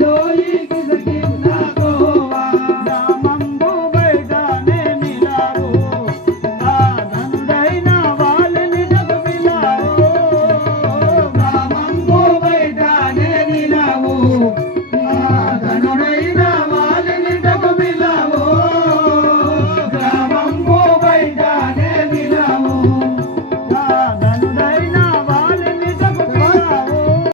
राममूब मिला वाल न मिला राममो वै मिला